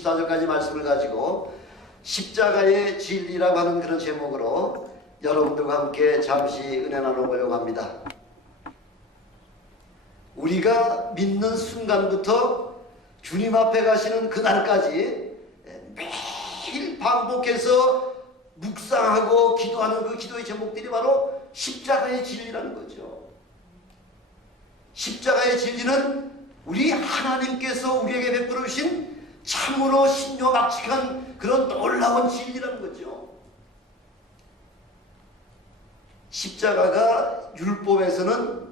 14절까지 말씀을 가지고 십자가의 진리라고 하는 그런 제목으로 여러분들과 함께 잠시 은혜 나눠보려고 합니다. 우리가 믿는 순간부터 주님 앞에 가시는 그날까지 매일 반복해서 묵상하고 기도하는 그 기도의 제목들이 바로 십자가의 진리라는 거죠. 십자가의 진리는 우리 하나님께서 우리에게 베풀어 주신 참으로 신묘막측한 그런 놀라운 진리라는 거죠. 십자가가 율법에서는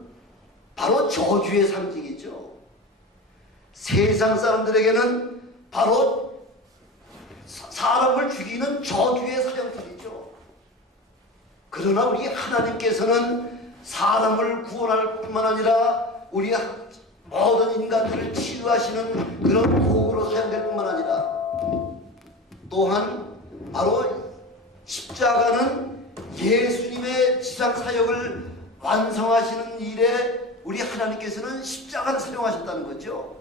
바로 저주의 상징이죠. 세상 사람들에게는 바로 사람을 죽이는 저주의 사형틀이죠. 그러나 우리 하나님께서는 사람을 구원할 뿐만 아니라 우리 모든 인간들을 치유하시는 그런 도구로 사용될 뿐만 아니라 또한 바로 십자가는 예수님의 지상사역을 완성하시는 일에 우리 하나님께서는 십자가를 사용하셨다는 거죠.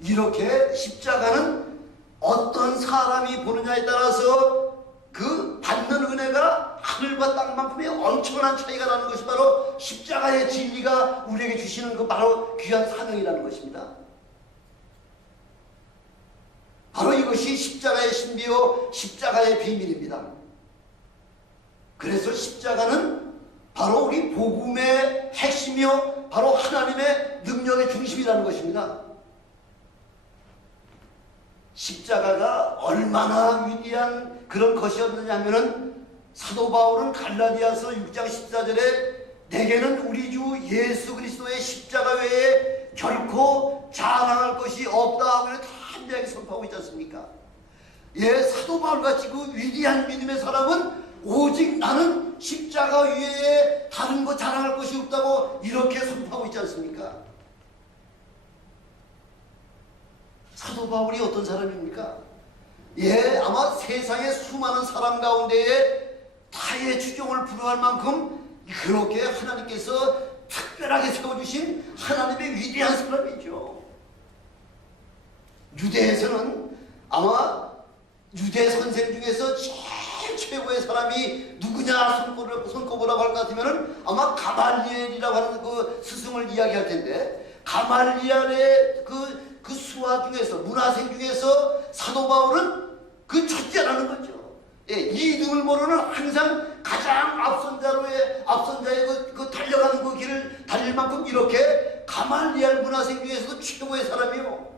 이렇게 십자가는 어떤 사람이 보느냐에 따라서 그 받는 은혜가 하늘과 땅만큼의 엄청난 차이가 나는 것이 바로 십자가의 진리가 우리에게 주시는 그 바로 귀한 사명이라는 것입니다. 바로 이것이 십자가의 신비요 십자가의 비밀입니다. 그래서 십자가는 바로 우리 복음의 핵심이요 바로 하나님의 능력의 중심이라는 것입니다. 십자가가 얼마나 위대한 그런 것이었느냐 하면은 사도 바울은 갈라디아서 6장 14절에 내게는 우리 주 예수 그리스도의 십자가 외에 결코 자랑할 것이 없다 하고 담대하게 선포하고 있지 않습니까? 예, 사도 바울같이 그 위대한 믿음의 사람은 오직 나는 십자가 위에 다른 거 자랑할 것이 없다고 이렇게 선포하고 있지 않습니까? 사도 바울이 어떤 사람입니까? 예, 아마 세상의 수많은 사람 가운데에 타의 추종을 불허할 만큼 그렇게 하나님께서 특별하게 세워주신 하나님의 위대한 사람이죠. 유대에서는 아마 유대 선생 중에서 제일 최고의 사람이 누구냐 손꼽으라고 할 것 같으면 아마 가말리엘이라고 하는 그 스승을 이야기할 텐데 가말리엘의 그 수하 중에서 문화생 중에서 사도 바울은 그 첫째라는 거죠. 예, 이등을 모르는 항상 가장 앞선자의 그 달려가는 그 길을 달릴 만큼 이렇게 가말리엘 문화생 중에서도 최고의 사람이요.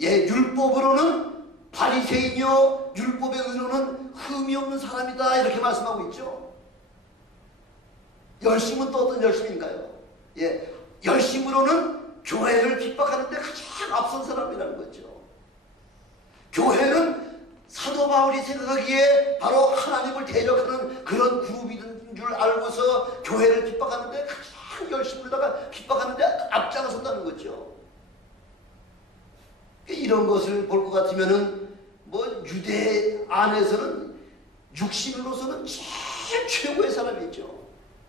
예, 율법으로는 바리새인이요 율법의 의로는 흠이 없는 사람이다 이렇게 말씀하고 있죠. 열심은 또 어떤 열심인가요? 예, 열심으로는 교회를 핍박하는데 가장 앞선 사람이라는 거죠. 교회는 사도 바울이 생각하기에 바로 하나님을 대적하는 그런 그룹인 줄 알고서 교회를 핍박하는데 가장 열심으로다가 핍박하는데 앞장선다는 거죠. 이런 것을 볼 것 같으면은 뭐 유대 안에서는 육신으로서는 제일 최고의 사람이죠.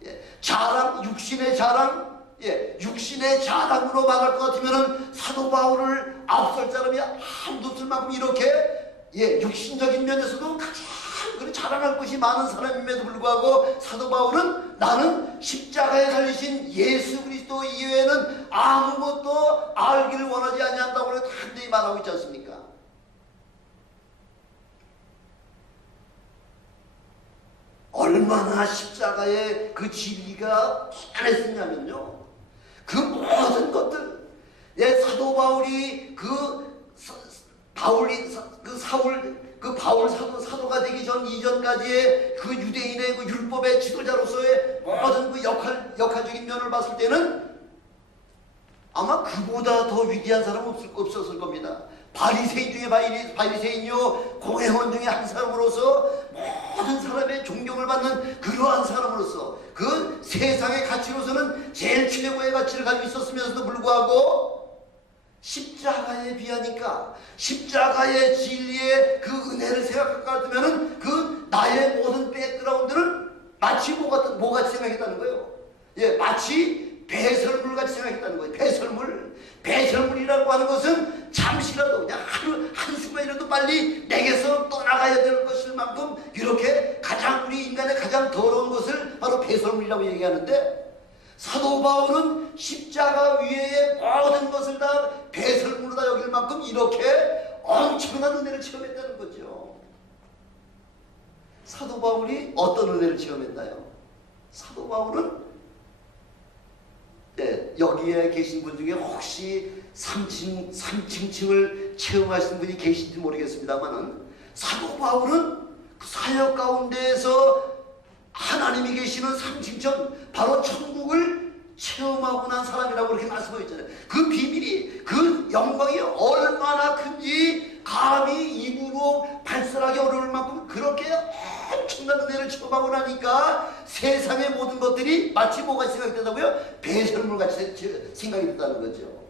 예, 자랑, 육신의 자랑, 예, 육신의 자랑으로 말할 것 같으면은 사도 바울을 앞설 사람이 한두 없을 만큼 이렇게 예, 육신적인 면에서도 가장 그런 자랑할 것이 많은 사람임에도 불구하고 사도 바울은 나는 십자가에 달리신 예수 그리스도 이외에는 아무것도 알기를 원하지 아니한다고 단대히 말하고 있지 않습니까? 얼마나 십자가의 그 진리가 편했었냐면요. 그 모든 것들, 예, 사도 바울이 바울 사도가 되기 전 이전까지의 그 유대인의 그 율법의 지도자로서의 모든 그 역할적인 면을 봤을 때는 아마 그보다 더 위대한 사람 없었을 겁니다. 바리새인 중에 바리새인이요 공회원 중에 한 사람으로서 모든 사람의 존경을 받는 그러한 사람으로서 그 세상의 가치로서는 제일 최고의 가치를 가지고 있었으면서도 불구하고 십자가에 비하니까 십자가의 진리의 그 은혜를 생각할 것 같으면은 그 나의 모든 백그라운드는 마치 뭐같이 생각했다는 거예요. 예, 마치 배설물같이 생각했다는 거예요. 배설물이라고 하는 것은 잠시 빨리 내게서 떠나가야 될 것일 만큼 이렇게 가장 우리 인간의 가장 더러운 것을 바로 배설물이라고 얘기하는데, 사도 바울은 십자가 위에 모든 것을 다 배설물로 여길 만큼 이렇게 엄청난 은혜를 체험했다는 거죠. 사도 바울이 어떤 은혜를 체험했나요? 사도 바울은 여기에 계신 분 중에 혹시 3층을 체험하신 분이 계신지 모르겠습니다만은, 사도 바울은 그 사역 가운데에서 하나님이 계시는 3층천, 바로 천국을 체험하고 난 사람이라고 그렇게 말씀하고 있잖아요. 그 비밀이, 그 영광이 얼마나 큰지 감히 입으로 발설하기 어려울 만큼 그렇게 엄청난 은혜를 체험하고 나니까 세상의 모든 것들이 마치 뭐가 생각이 된다고요? 배설물같이 생각이 된다는 거죠.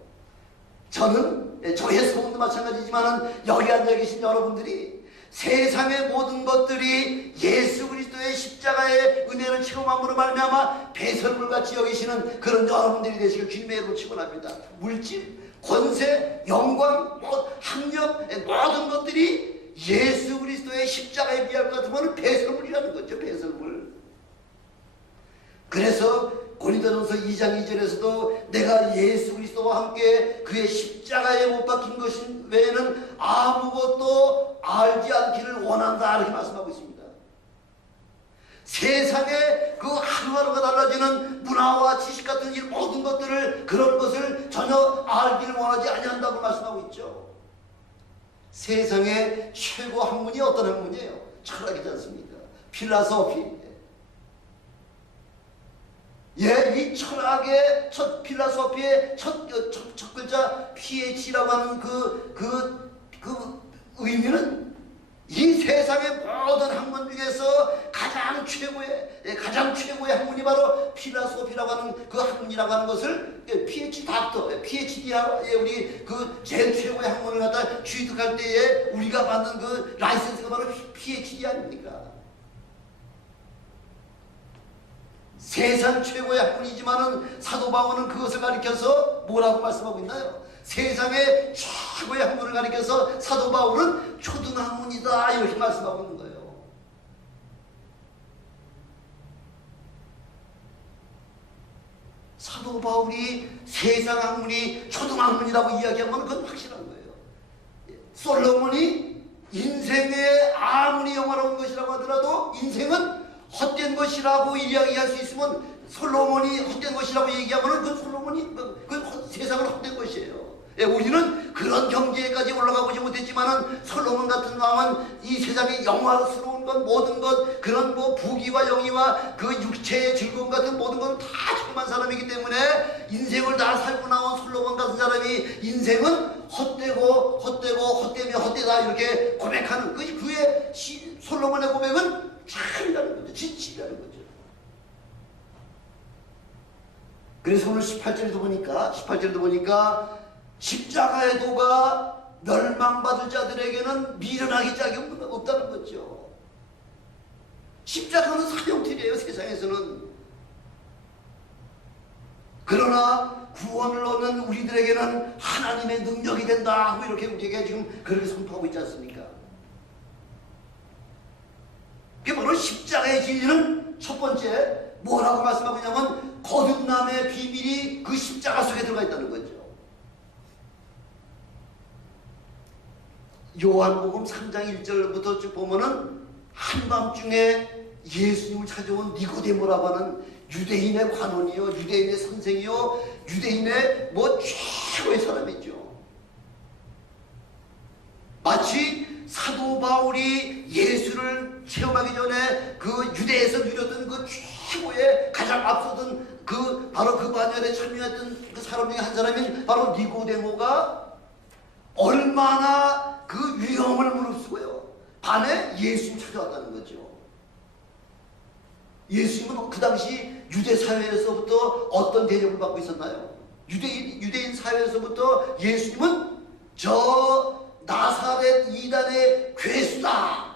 저는 저의 소원도 마찬가지지만 여기 앉아 계신 여러분들이 세상의 모든 것들이 예수 그리스도의 십자가의 은혜를 체험함으로 말미암아 배설물같이 여기시는 그런 여러분들이 되시길 주님의 축원합니다. 물질, 권세, 영광, 학력, 모든 것들이 예수 그리스도의 십자가에 비할 것 같으면 배설물이라는 거죠. 배설물. 그래서 고린도전서 2장 2절에서도 내가 예수 그리스도와 함께 그의 십자가에 못 박힌 것 외에는 아무것도 알지 않기를 원한다, 이렇게 말씀하고 있습니다. 세상에 그 하루하루가 달라지는 문화와 지식 같은 이 모든 것들을, 그런 것을 전혀 알기를 원하지 아니한다고 말씀하고 있죠. 세상의 최고 학문이 어떤 학문이에요? 철학이지 않습니까? 필라소피. 이 철학의 첫 필라소피의 첫 글자 PH라고 하는 그 의미는 이 세상의 모든 학문 중에서 가장 최고의 학문이 바로 필라소피라고 하는 그 학문이라고 하는 것을 PhD 닥터, PhD라고 우리 그 제일 최고의 학문을 갖다 취득할 때에 우리가 받는 그 라이센스가 바로 PhD 아닙니까? 세상 최고의 학문이지만은 사도 바울은 그것을 가리켜서 뭐라고 말씀하고 있나요? 세상의 최고의 학문을 가리켜서 사도 바울은 초등학문이다, 이렇게 말씀하고 있는 거예요. 사도 바울이 세상 학문이 초등학문이라고 이야기하면 그건 확실한 거예요. 솔로몬이 인생에 아무리 영화로운 것이라고 하더라도 인생은 헛된 것이라고 이야기할 수 있으면, 솔로몬이 헛된 것이라고 얘기하면 그 솔로몬이 그 세상은 헛된 것이에요. 우리는 그런 경지에까지 올라가 보지 못했지만은 솔로몬 같은 왕은 이 세상의 영화스러운 것, 모든 것, 그런 뭐 부귀와 영예와 그 육체의 즐거움 같은 모든 건 다 경험한 사람이기 때문에 인생을 다 살고 나온 솔로몬 같은 사람이 인생은 헛되며 헛되다 이렇게 고백하는 그의 솔로몬의 고백은 참이라는 거죠. 진실이라는 거죠. 그래서 오늘 18절도 보니까 십자가의 도가 멸망받을 자들에게는 미련하기 짝이 없다는 거죠. 십자가는 사형틀이에요, 세상에서는. 그러나 구원을 얻는 우리들에게는 하나님의 능력이 된다 하고 이렇게 우리에게 지금 그렇게 선포하고 있지 않습니까? 그게 바로 십자가의 진리는 첫 번째 뭐라고 말씀하고 있냐면 거듭남의 비밀이 그 십자가 속에 들어가 있다는 거죠. 요한복음 3장 1절부터 쭉 보면은 한밤중에 예수님을 찾아온 니고데모라고 하는 유대인의 관원이요, 유대인의 선생이요, 유대인의 최고의 사람이죠. 마치 사도 바울이 예수를 체험하기 전에 그 유대에서 누렸던 그 최고의 가장 앞서던 바로 그 반열에 참여했던 그 사람 중에 한 사람인 바로 니고데모가 얼마나 그 위험을 무릅쓰고요, 밤에 예수님 찾아왔다는 거죠. 예수님은 그 당시 유대 사회에서부터 어떤 대접을 받고 있었나요? 유대인 사회에서부터 예수님은 저 나사렛 이단의 괴수다,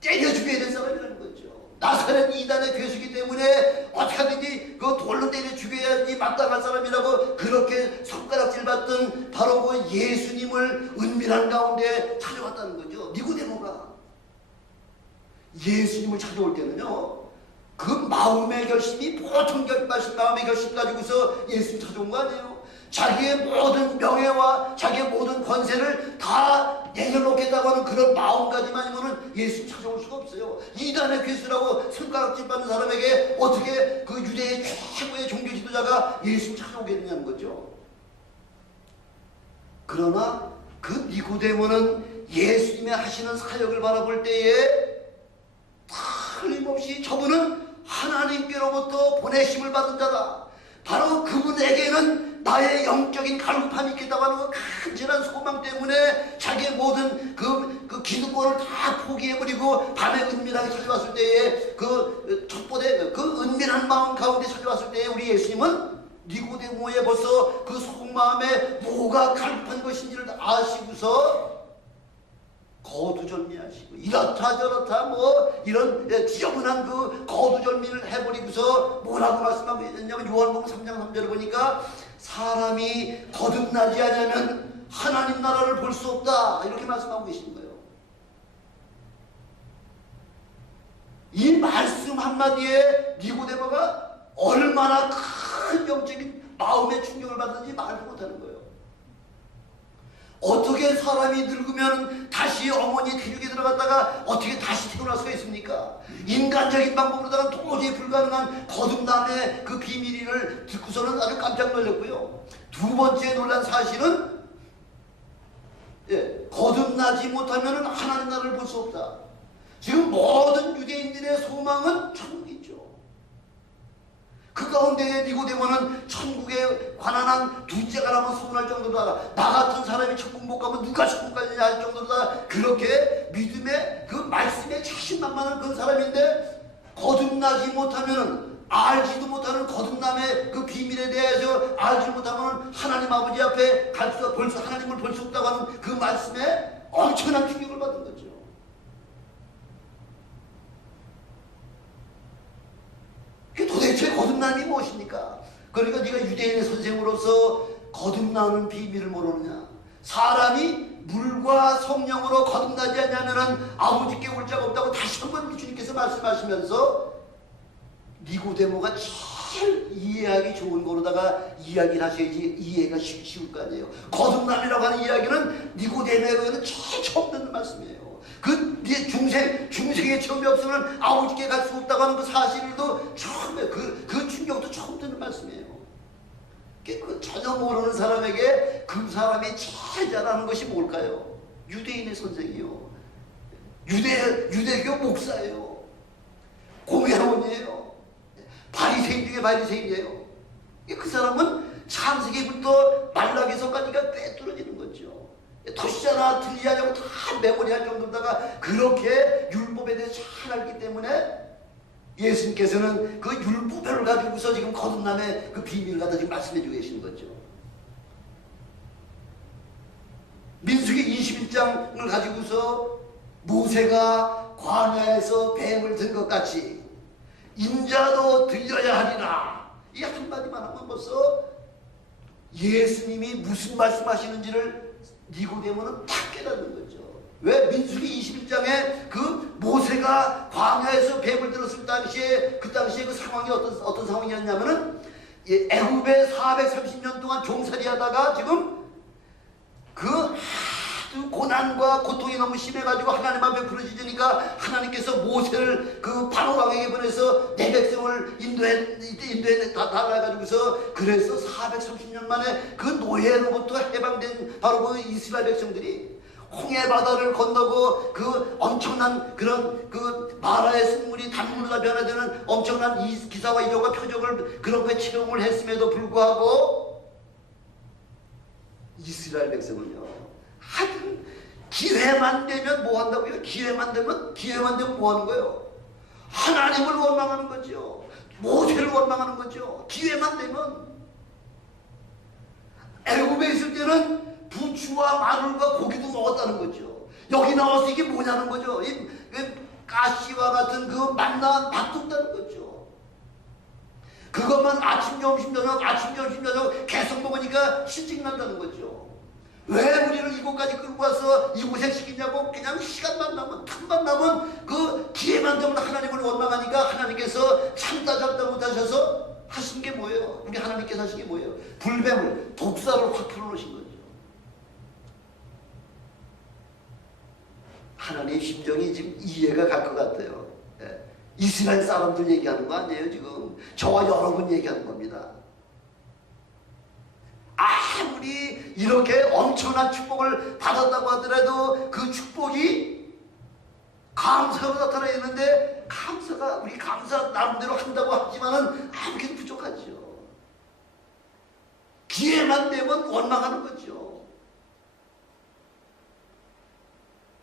때려 죽여야 될 사람이라는 거죠. 나사렛 이단의 괴수이기 때문에 어떻게 하든지 그 돌로 때려 죽여야지 마땅한 사람이라고 그렇게 손가락질 받던 바로 그 예수님을 은밀한 가운데 찾아왔다는 거죠. 니고데모가 예수님을 찾아올 때는요, 그 마음의 결심이 보통 마음의 결심 가지고서 예수님 찾아온 거 아니에요. 자기의 모든 명예와 자기의 모든 권세를 다 내려놓겠다고 하는 그런 마음가짐아니면은 예수님 찾아올 수가 없어요. 이단의 괴수라고 손가락질 받는 사람에게 어떻게 그 유대의 최고의 종교 지도자가 예수님 찾아오겠느냐는 거죠. 그러나 그 니고데모는 예수님의 하시는 사역을 바라볼 때에 틀림없이 저분은 하나님께로부터 보내심을 받은 자다. 바로 그분에게는 나의 영적인 갈급함이 있겠다고 하는 그 간절한 소망 때문에 자기의 모든 그 기득권을 다 포기해버리고 밤에 은밀하게 찾아왔을 때에 그 촛불에 그 은밀한 마음 가운데 찾아왔을 때에 우리 예수님은 니고데모의 벌써 그 속마음에 뭐가 갈급한 것인지를 아시고서 거두절미하시고 이렇다 저렇다 뭐 이런 지저분한 그 거두절미를 해버리고서 뭐라고 말씀하고 있냐면 요한복음 3장 3절을 보니까 사람이 거듭나지 않으면 하나님 나라를 볼 수 없다 이렇게 말씀하고 계신 거예요. 이 말씀 한마디에 니고데모가 얼마나 큰 영적인 마음의 충격을 받는지 말도 못하는 거예요. 어떻게 사람이 늙으면 다시 어머니 태육에 들어갔다가 어떻게 다시 태어날 수가 있습니까? 인간적인 방법으로다가 도저히 불가능한 거듭남의 그 비밀을 듣고서는 아주 깜짝 놀랐고요. 두 번째 놀란 사실은 거듭나지 못하면 하나님 나라를 볼 수 없다. 지금 모든 유대인들의 소망은 천국이죠. 그 가운데 니고데모는 천국에 관한 한 둘째가 라면 소문할 정도로다. 나 같은 사람이 천국 못 가면 누가 천국 가느냐 할 정도로다. 그렇게 믿음의 그 말씀에 자신만만한 그런 사람인데 거듭나지 못하면 알지도 못하는 거듭남의 그 비밀에 대해서 알지 못하면 하나님 아버지 앞에 하나님을 볼 수 없다고 하는 그 말씀에 엄청난 충격을 받은 거죠. 도대체 거듭남이 무엇입니까? 그러니까 네가 유대인의 선생으로서 거듭나는 비밀을 모르느냐? 사람이 물과 성령으로 거듭나지 않냐면 아버지께 올 자가 없다고 다시 한번 주님께서 말씀하시면서 니고데모가 제일 이해하기 좋은 거로다가 이야기를 하셔야지 이해가 쉬울 거 아니에요. 거듭남이라고 하는 이야기는 니고데모에게는 제일 처음 듣는 말씀이에요. 네 중생의 처음이 없으면 아버지께 갈 수 없다고 하는 그 사실도 처음에 그 충격도 처음 듣는 말씀이에요. 그 전혀 모르는 사람에게 그 사람이 제일 잘하는 것이 뭘까요? 유대인의 선생이요. 유대교 목사예요. 공회원이에요. 바리새인 중에 바리새인이에요. 그 사람은 창세기부터 말라기서까지가 꿰뚫어지는 거죠. 토시자나 틀리하냐고 다 메모리할 정도다가 그렇게 율법에 대해서 잘 알기 때문에 예수님께서는 그 율법을 가지고서 지금 거듭남의 그 비밀을 갖다 지금 말씀해 주고 계시는 거죠. 민수기 21장을 가지고서 모세가 광야에서 뱀을 든 것 같이 인자도 들려야 하리라 이 한마디만 하면 벌써 예수님이 무슨 말씀하시는지를 니고데모는 딱 깨닫는 거죠. 왜? 민수기 21장에 그 모세가 광야에서 뱀을 들었을 당시에 그 상황이 어떤 상황이었냐면은 애굽에 430년 동안 종살이 하다가 지금 그 하도 고난과 고통이 너무 심해가지고 하나님 앞에 부르짖으니까 하나님께서 모세를 그 바로 왕에게 보내서 내 백성을 인도에 달아가지고서 그래서 430년 만에 그 노예로부터 해방된 바로 그 이스라엘 백성들이 홍해 바다를 건너고 그 엄청난 그런 그 마라의 샘물이 단물로 변화되는 엄청난 기사와 이적과 표적을 그런 거에 체험을 했음에도 불구하고 이스라엘 백성은요 하여튼 기회만 되면 뭐 한다고요? 기회만 되면 뭐 하는 거예요? 하나님을 원망하는 거죠. 모세를 원망하는 거죠. 기회만 되면. 애굽에 있을 때는 부추와 마늘과 고기도 먹었다는 거죠. 여기 나와서 이게 뭐냐는 거죠. 가시와 같은 그 맛도 없다는 거죠. 그것만 아침 점심 저녁 아침 점심 저녁 계속 먹으니까 실증 난다는 거죠. 왜 우리를 이곳까지 끌고 와서 이곳에 시키냐고. 그냥 시간만 나면 틈만 나면 그 기회만 되면 하나님을 원망하니까 하나님께서 참다 못하셔서 하신 게 뭐예요? 우리 하나님께서 하신 게 뭐예요? 불뱀을 독사를 확 풀어놓으신 거죠. 하나님의 심정이 지금 이해가 갈 것 같아요. 예. 이스라엘 사람들 얘기하는 거 아니에요. 지금 저와 여러분 얘기하는 겁니다. 아무리 이렇게 엄청난 축복을 받았다고 하더라도 그 축복이 감사로 나타나 있는데, 감사가 우리 감사 나름대로 한다고 하지만은 아무래도 부족하죠. 기회만 되면 원망하는 거죠.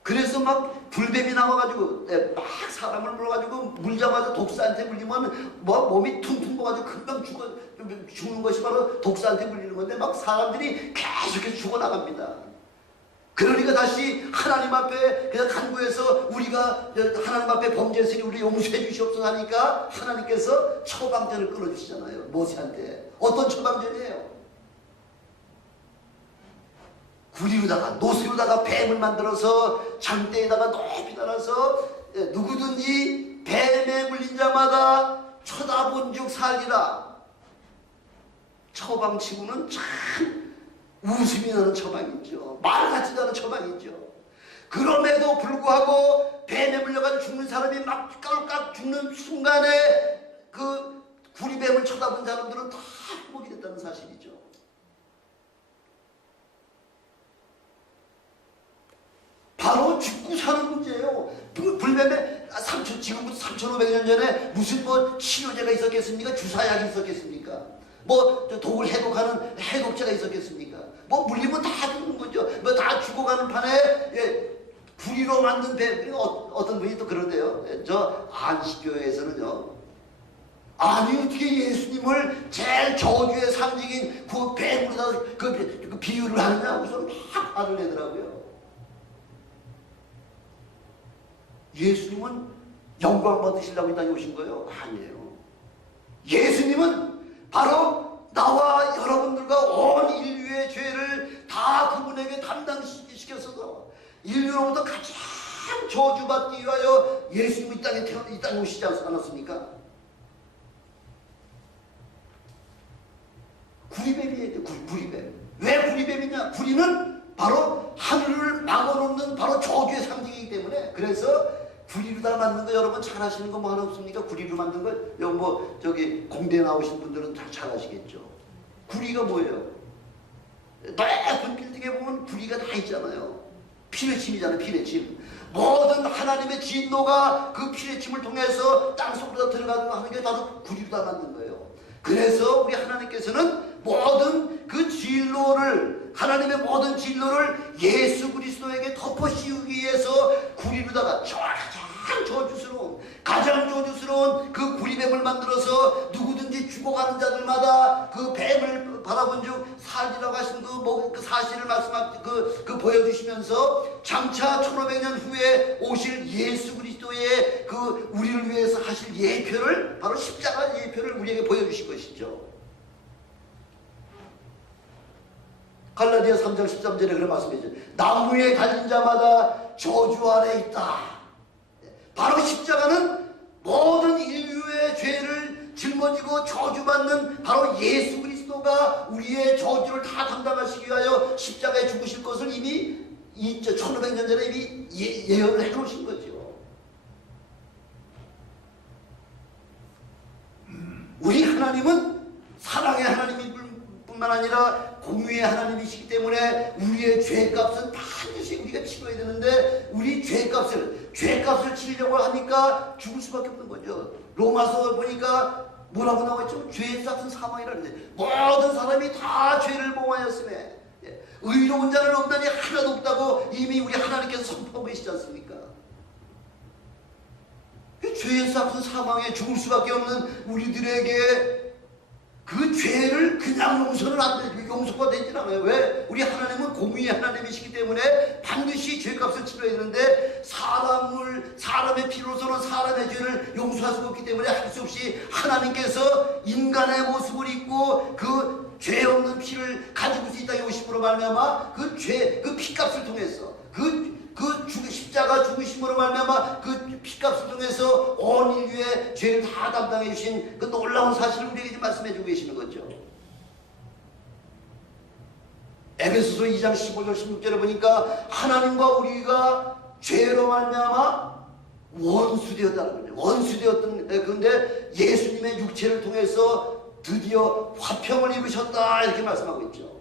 그래서 막 불뱀이 나와가지고 막 사람을 물어가지고 물자마자 독사한테 물리면 뭐 몸이 퉁퉁 부어가지고 금방 죽는 것이 바로 독사한테 물리는 건데, 막 사람들이 계속해서 죽어나갑니다. 그러니까 다시 하나님 앞에 그냥 간구해서 우리가 하나님 앞에 범죄했으니 우리 용서해 주시옵소서 하니까 하나님께서 처방전을 끊어주시잖아요. 모세한테. 어떤 처방전이에요? 구리로다가 노스로다가 뱀을 만들어서 장대에다가 높이 달아서 누구든지 뱀에 물린 자마다 쳐다본 즉 살리라. 처방치고는 참 웃음이 나는 처방이죠. 말 같지도 않은 처방이죠. 그럼에도 불구하고 뱀에 물려가지고 죽는 사람이 막 깔깔 죽는 순간에 그 구리뱀을 쳐다본 사람들은 다 회복이 됐다는 사실이죠. 바로 죽고 사는 문제예요. 불뱀에 지금부터 3,500년 전에 무슨 뭐 치료제가 있었겠습니까? 주사약이 있었겠습니까? 뭐 독을 해독하는 해독제가 있었겠습니까? 뭐 물리면 다 죽는 거죠. 뭐 다 죽어가는 판에 구리로 만든 뱀. 어떤 분이 또 그러대요. 저 안식교회에서는요, 아니 어떻게 예수님을 제일 저주의 상징인 그 뱀으로다 그 비유를 하느냐 우선 막 화를 내더라고요. 예수님은 영광 받으시려고 이 땅에 오신 거예요? 아니에요. 예수님은 바로 나와 여러분들과 온 인류의 죄를 다 그분에게 담당시켜서 인류로부터 가장 저주받기 위하여 예수님이 이 땅에 오시지 않았습니까? 구리뱀이에요. 구리뱀. 왜 구리뱀이냐? 구리는 바로 하늘을 막아놓는 바로 저주의 상징이기 때문에. 그래서 구리로 다 만든 거 여러분 잘 아시는 거 뭐 하나 없습니까? 구리로 만든 거 여기 뭐 저기 공대 나오신 분들은 다 잘 아시겠죠. 구리가 뭐예요? 높은 빌딩에 보면 구리가 다 있잖아요. 피뢰침이잖아요. 피뢰침. 모든 하나님의 진노가 그 피뢰침을 통해서 땅속으로 들어가고 하는 게 다 구리로 다 만든 거예요. 그래서 우리 하나님께서는 모든 그 진노를, 하나님의 모든 진노를 예수 그리스도에게 덮어 씌우기 위해서 구리로다가 가장 저주스러운 그 구리뱀을 만들어서 누구든지 죽어가는 자들마다 그 뱀을 바라본 즉 살리라고 하신 그 사실을 그 보여주시면서 장차 1500년 후에 오실 예수 그리스도의 그 우리를 위해서 하실 예표를, 바로 십자가 예표를 우리에게 보여주신 것이죠. 갈라디아 3장 13절에 그런 말씀이죠. 나무에 달린 자마다 저주 아래 있다. 바로 십자가는 모든 인류의 죄를 짊어지고 저주받는 바로 예수 그리스도가 우리의 저주를 다 담당하시기 위하여 십자가에 죽으실 것을 이미 1500년 전에 이미 예언을 해놓으신 거죠. 우리 하나님은 사랑의 하나님일 뿐만 아니라 공의의 하나님이시기 때문에 우리의 죄값은 반드시 우리가 치러야 되는데, 우리 죄값을 치려고 하니까 죽을 수밖에 없는 거죠. 로마서 보니까 뭐라고 나와있죠? 죄의 값은 사망이라는데, 모든 사람이 다 죄를 범하였음에 의로운 자는 없나니 하나도 없다고 이미 우리 하나님께서 선포하고 계시지 않습니까? 죄의 값은 사망에 죽을 수밖에 없는 우리들에게 그 죄를 그냥 용서는 안 되죠. 용서가 되질 않아요. 왜? 우리 하나님은 공의의 하나님이시기 때문에 반드시 죄값을 치러야 되는데, 사람의 피로서는 사람의 죄를 용서할 수가 없기 때문에 할 수 없이 하나님께서 인간의 모습을 입고 그 죄 없는 피를 가지고 수 있다 오심으로 말미암아 그 피값을 통해서 십자가 죽으심으로 말미암아 그 피값을 통해서 온 인류의 죄를 다 담당해 주신 그 놀라운 사실을 우리에게 말씀해 주고 계시는 거죠. 에베소서 2장 15절 16절에 보니까 하나님과 우리가 죄로 말미암아 원수되었다는 거죠. 원수되었던 그런데 예수님의 육체를 통해서 드디어 화평을 입으셨다 이렇게 말씀하고 있죠.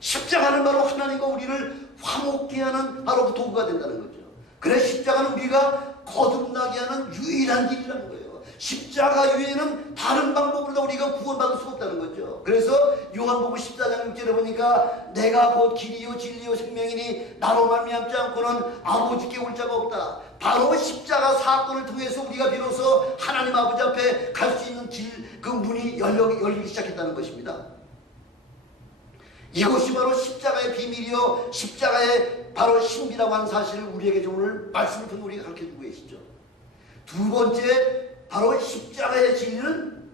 십자가는 바로 하나님과 우리를 화목케 하는 바로 그 도구가 된다는 거죠. 그래 십자가는 우리가 거듭나게 하는 유일한 길이라는 거예요. 십자가 외에는 다른 방법으로 우리가 구원받을 수 없다는 거죠. 그래서 요한복음 14장 6절에 보니까 내가 곧 길이요 진리요 생명이니 나로 말미암지 않고는 아버지께 올 자가 없다. 바로 십자가 사건을 통해서 우리가 비로소 하나님 아버지 앞에 갈 수 있는 그 문이 열리기 시작했다는 것입니다. 이것이 바로 십자가의 비밀이요 십자가의 바로 신비라고 하는 사실을 우리에게 오늘 말씀을 통해 우리가 가르쳐주고 계시죠. 두 번째 바로 십자가의 진리는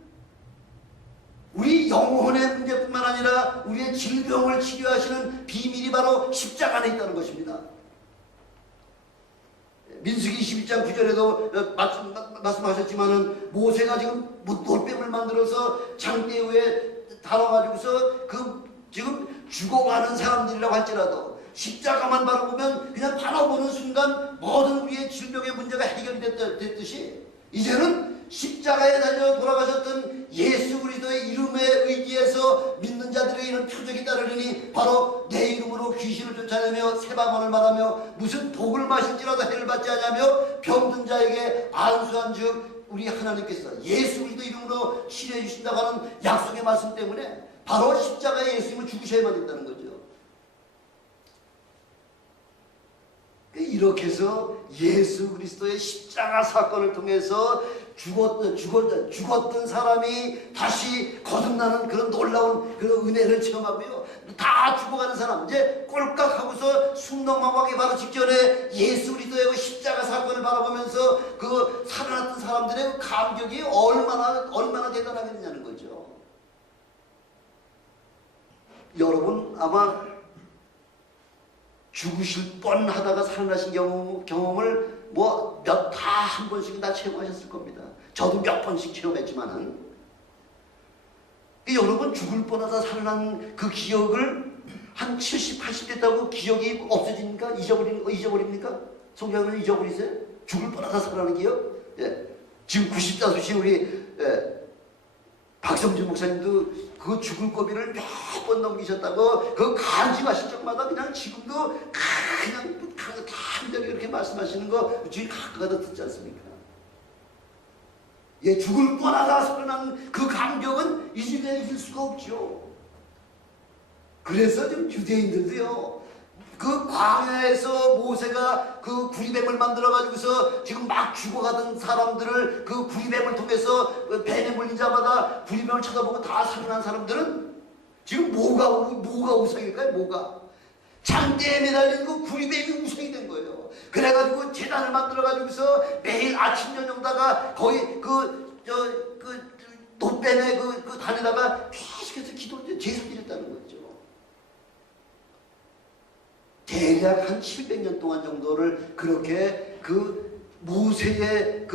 우리 영혼의 문제뿐만 아니라 우리의 질병을 치료하시는 비밀이 바로 십자가 안에 있다는 것입니다. 민수기 21장 9절에도 말씀하셨지만은 모세가 지금 돌뱀을 만들어서 장대 위에 달아가지고서 지금 죽어가는 사람들이라고 할지라도 십자가만 바라보면 그냥 바라보는 순간 모든 우리의 질병의 문제가 해결이 됐듯이 이제는 십자가에 달려 돌아가셨던 예수 그리스도의 이름에 의지해서 믿는 자들에게 이런 표적이 따르리니 바로 내 이름으로 귀신을 쫓아내며 새방언을 말하며 무슨 독을 마실지라도 해를 받지 않으며 병든 자에게 안수한 즉 우리 하나님께서 예수 그리스도 이름으로 치료해 주신다고 하는 약속의 말씀 때문에 바로 십자가에 예수님을 죽으셔야만 된다는 거죠. 이렇게 해서 예수 그리스도의 십자가 사건을 통해서 죽었던 사람이 다시 거듭나는 그런 놀라운 그런 은혜를 체험하고요. 다 죽어가는 사람 이제 꼴깍하고서 숨넘어가기 바로 직전에 예수 그리스도의 그 십자가 사건을 바라보면서 그 살아났던 사람들의 그 감격이 얼마나 대단하겠냐는 거죠. 여러분 아마 죽으실 뻔하다가 살아나신 경험을 한 번씩은 다 체험하셨을 겁니다. 저도 몇 번씩 체험했지만은 여러분 죽을 뻔하다 살아난 그 기억을 한 70, 80 됐다고 기억이 없어집니까? 잊어버립니까? 성경은 잊어버리세요? 죽을 뻔하다 살아나는 기억? 예. 지금 90다수신 우리 박성준 목사님도 그 죽을 고비를 몇 번 넘기셨다고 그 간증하실 적마다 그냥 지금도 그냥 간절히 그렇게 말씀하시는 거 주위 가까이다 듣지 않습니까? 예, 죽을 뻔하다 살아난 그 감격은 잊을 수가 없죠. 그래서 지금 유대인들도요 그 광야에서 모세가 그 구리뱀을 만들어가지고서 지금 막 죽어가던 사람들을 그 구리뱀을 통해서 뱀에 물린 자마다 구리뱀을 쳐다보고 다 살아난 사람들은 지금 뭐가 우상일까요? 뭐가? 장대에 매달린 그 구리뱀이 우상이 된 거예요. 그래가지고 제단을 만들어가지고서 매일 아침 저녁다가 거의 돛뱀의 그 단에다가 계속해서 제사 드렸다는 거죠. 대략 한 700년 동안 정도를 그렇게 그 모세의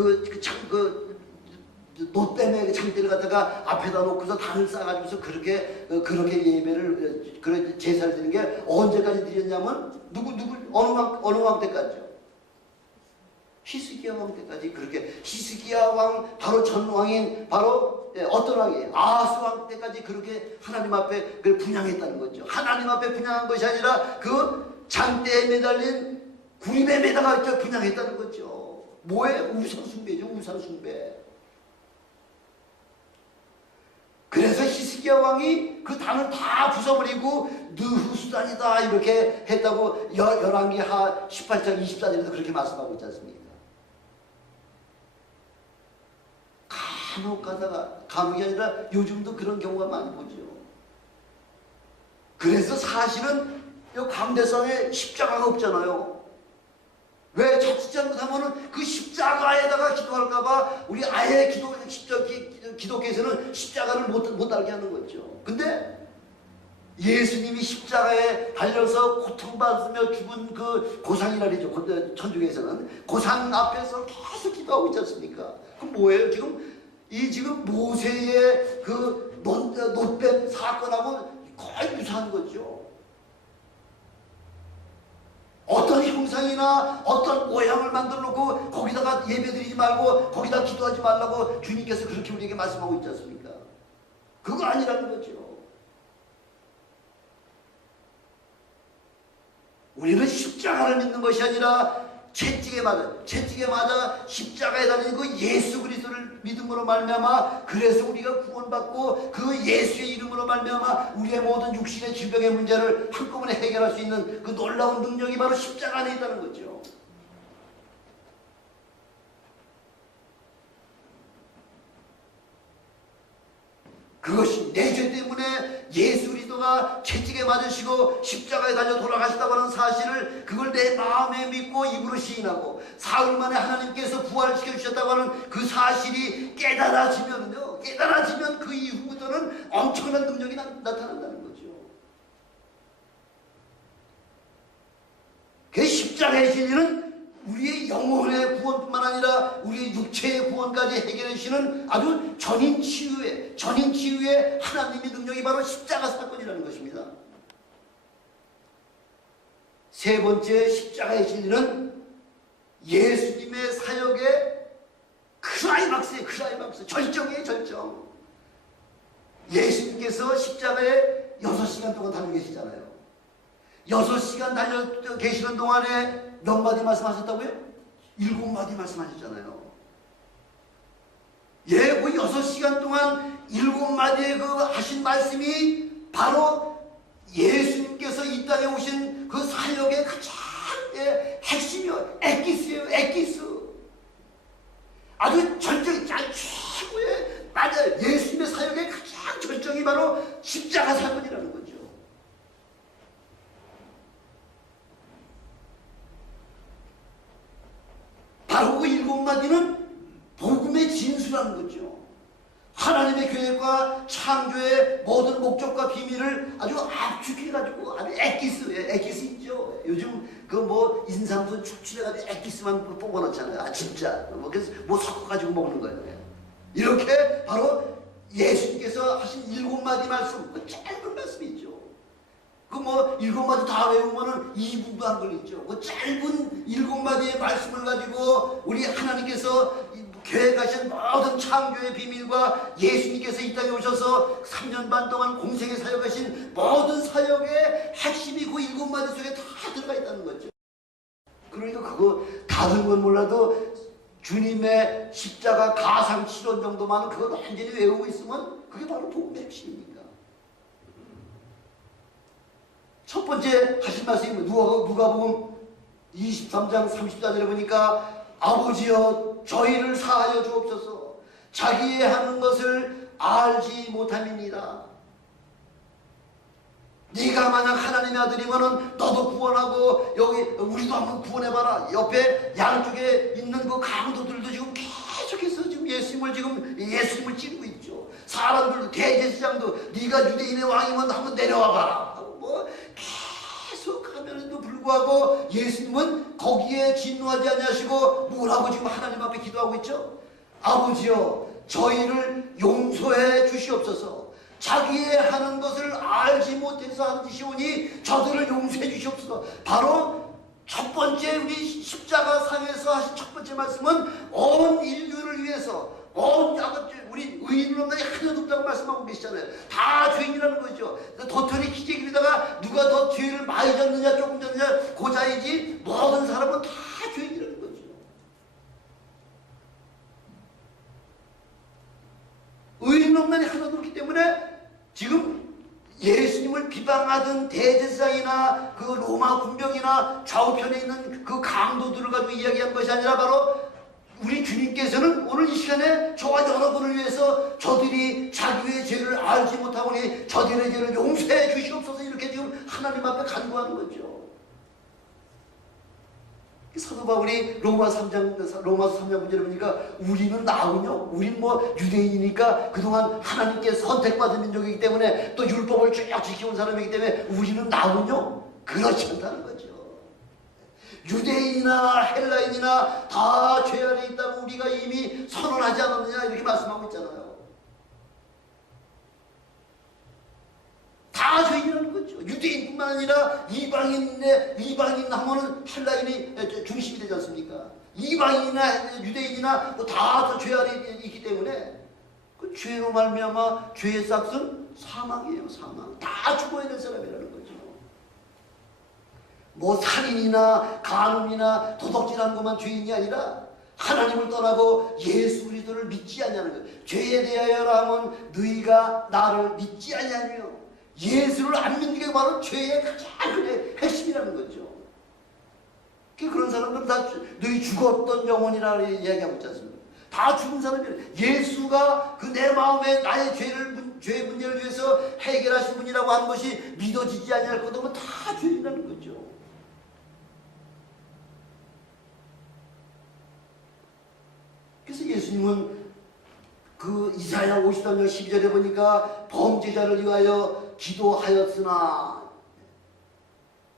돛뱀의 장대를 갖다가 앞에다 놓고서 단을 쌓아가지고서 그렇게 예배를 그런 제사를 드리는 게 언제까지 드렸냐면 어느 왕 때까지요? 히스기야 왕 때까지 그렇게 히스기야 왕 바로 전 왕인 바로 어떤 왕이에요? 아하스 왕 때까지 그렇게 하나님 앞에 그걸 분향했다는 거죠. 하나님 앞에 분향한 것이 아니라 그 장대에 매달린 구립뱀에다가 분향했다는 거죠. 뭐예요? 우상숭배죠. 우상숭배. 그래서 히스기야 왕이 그 단을 다 부숴버리고 느후수단이다 이렇게 했다고 열왕기 하 18장 24절에서 그렇게 말씀하고 있지 않습니까? 간혹 가다가 간혹이 아니라 요즘도 그런 경우가 많이 보죠. 그래서 사실은 이 강대상에 십자가가 없잖아요. 왜 자칫 잘못하면은 그 십자가에다가 기도할까봐 우리 아예 기독교에서는 십자가를 못 달게 하는 거죠. 근데 예수님이 십자가에 달려서 고통받으며 죽은 그 고상이라 그러죠. 천주교에서는 고상 앞에서 계속 기도하고 있지 않습니까? 그럼 뭐예요? 지금 모세의 그 놋뱀 사건하고 거의 유사한 거죠. 어떤 형상이나 어떤 모양을 만들어 놓고 거기다가 예배드리지 말고 거기다 기도하지 말라고 주님께서 그렇게 우리에게 말씀하고 있지 않습니까? 그거 아니라는 거죠. 우리는 십자가를 믿는 것이 아니라 채찍에 맞아 십자가에 달린 그 예수 그리스도를 믿음으로 말미암아 그래서 우리가 구원받고 그 예수의 이름으로 말미암아 우리의 모든 육신의 질병의 문제를 한꺼번에 해결할 수 있는 그 놀라운 능력이 바로 십자가 안에 있다는 거죠. 그것이 내 죄 때문에 예수 그리스도가 채찍에 맞으시고 십자가에 달려 돌아가셨다고 하는 사실을 그걸 내 마음에 믿고 입으로 시인하고 사흘 만에 하나님께서 부활시켜 주셨다고 하는 그 사실이 깨달아지면 그 이후부터는 엄청난 능력이 나타난다는 거죠. 그 십자가의 진리는 우리의 영혼의 구원뿐만 아니라 우리의 육체의 구원까지 해결해 주시는 아주 전인 치유의 하나님의 능력이 바로 십자가 사건이라는 것입니다. 세 번째 십자가의 진리는 예수님의 사역의 클라이막스, 절정이에요, 절정. 예수님께서 십자가에 6시간 동안 달려 계시잖아요. 6시간 달려 계시는 동안에 몇 마디 말씀하셨다고요? 7마디 말씀하셨잖아요. 예, 그 6시간 동안 7마디의 그 하신 말씀이 바로 예수님께서 이 땅에 오신 그 사역의 가장 핵심이요. 엑기스. 아주 절정이 최고의 맞아요. 예수님의 사역의 가장 절정이 바로 십자가 사건이라는 거죠. 바로 그 7마디는 복음의 진수라는 거죠. 하나님의 계획과 창조의 모든 목적과 비밀을 아주 압축해가지고 아주 엑기스 있죠. 요즘 그 뭐 인삼도 축출해가지고 엑기스만 뽑아놓잖아요. 진짜 그래서 뭐 섞어가지고 먹는 거예요. 이렇게 바로 예수님께서 하신 7마디 말씀, 그 짧은 말씀이 있죠. 그 뭐 7마디 다 외우면은 2분도 안 걸리죠. 그 짧은 7마디의 말씀을 가지고 우리 하나님께서 계획하신 모든 창조의 비밀과 예수님께서 이 땅에 오셔서 3년 반 동안 공생에 사역하신 모든 사역의 핵심이 그 7마디 속에 다 들어가 있다는 거죠. 그러니까 그거 다른 건 몰라도 주님의 십자가 가상 실현 정도만 그걸 완전히 외우고 있으면 그게 바로 복음의 핵심입니다. 첫 번째 하신 말씀이 누가복음 23장 30절에 보니까 아버지여 저희를 사하여 주옵소서 자기의 하는 것을 알지 못함이니라. 네가 만약 하나님의 아들이면은 너도 구원하고 여기 우리도 한번 구원해봐라. 옆에 양쪽에 있는 그 강도들도 지금 계속해서 지금 예수님을 찌르고 있죠. 사람들도 대제사장도 네가 유대인의 왕이면 한번 내려와봐라 하고 뭐 계속 하면에도 불구하고 예수님은 거기에 진노하지 않으시고 뭐라고 지금 하나님 앞에 기도하고 있죠. 아버지여 저희를 용서해 주시옵소서. 자기의 하는 것을 알지 못해서 하는 짓이오니 저들을 용서해 주시옵소서. 바로 첫 번째 우리 십자가 상에서 하신 첫 번째 말씀은 온 인류를 위해서 우리 의인은 없나니 하나도 없다고 말씀하고 계시잖아요. 다 죄인이라는 거죠. 도토리 기재기에다가 누가 더 죄를 많이 졌느냐 조금 졌느냐 고자이지 모든 사람은 다 죄인이라는 거죠. 의인은 없나니 하나도 없기 때문에 지금 예수님을 비방하던 대제사장이나 그 로마 군병이나 좌우편에 있는 그 강도들을 가지고 이야기한 것이 아니라 바로 우리 주님께서는 오늘 이 시간에 저와 여러분을 위해서 저들이 자기의 죄를 알지 못하오니 저들의 죄를 용서해 주시옵소서 이렇게 지금 지금 하나님 앞에 간구하는 거죠. 사도 바울이 로마서 3장 9절에 보니까 우리는 나오뇨? 우린 뭐 유대인이니까 그동안 하나님께 선택받은 민족이기 때문에 또 율법을 쭉 지켜온 사람이기 때문에 우리는 나오뇨? 그렇지 않다는 거죠. 유대인이나 헬라인이나 다 죄 아래 있다고 우리가 이미 선언하지 않았느냐 이렇게 말씀하고 있잖아요. 다 죄인이라는 거죠. 유대인뿐만 아니라 이방인 하면은 헬라인이 중심이 되지 않습니까? 이방인이나 유대인이나 다 죄 아래 있기 때문에 그 죄로 말미암아 죄의 싹은 사망이에요. 사망. 다 죽어야 될 사람이라는 거죠. 뭐 살인이나 간음이나 도둑질하는 것만 죄인이 아니라 하나님을 떠나고 예수 그리스도를 믿지 않냐는 거예요. 죄에 대하여라 하면 너희가 나를 믿지 않냐며 예수를 안 믿는 게 바로 죄의 가장 큰 핵심이라는 거죠. 그런 사람들은 다 너희 죽었던 영혼이라 이야기하고 있지 않습니까? 다 죽은 사람이에요. 예수가 그 내 마음에 나의 죄의 문제를 위해서 해결하신 분이라고 하는 것이 믿어지지 않을 것 같으면 다 죄인이라는 거죠. 그래서 예수님은 그 이사야 53장 12절에 보니까 범죄자를 위하여 기도하였으나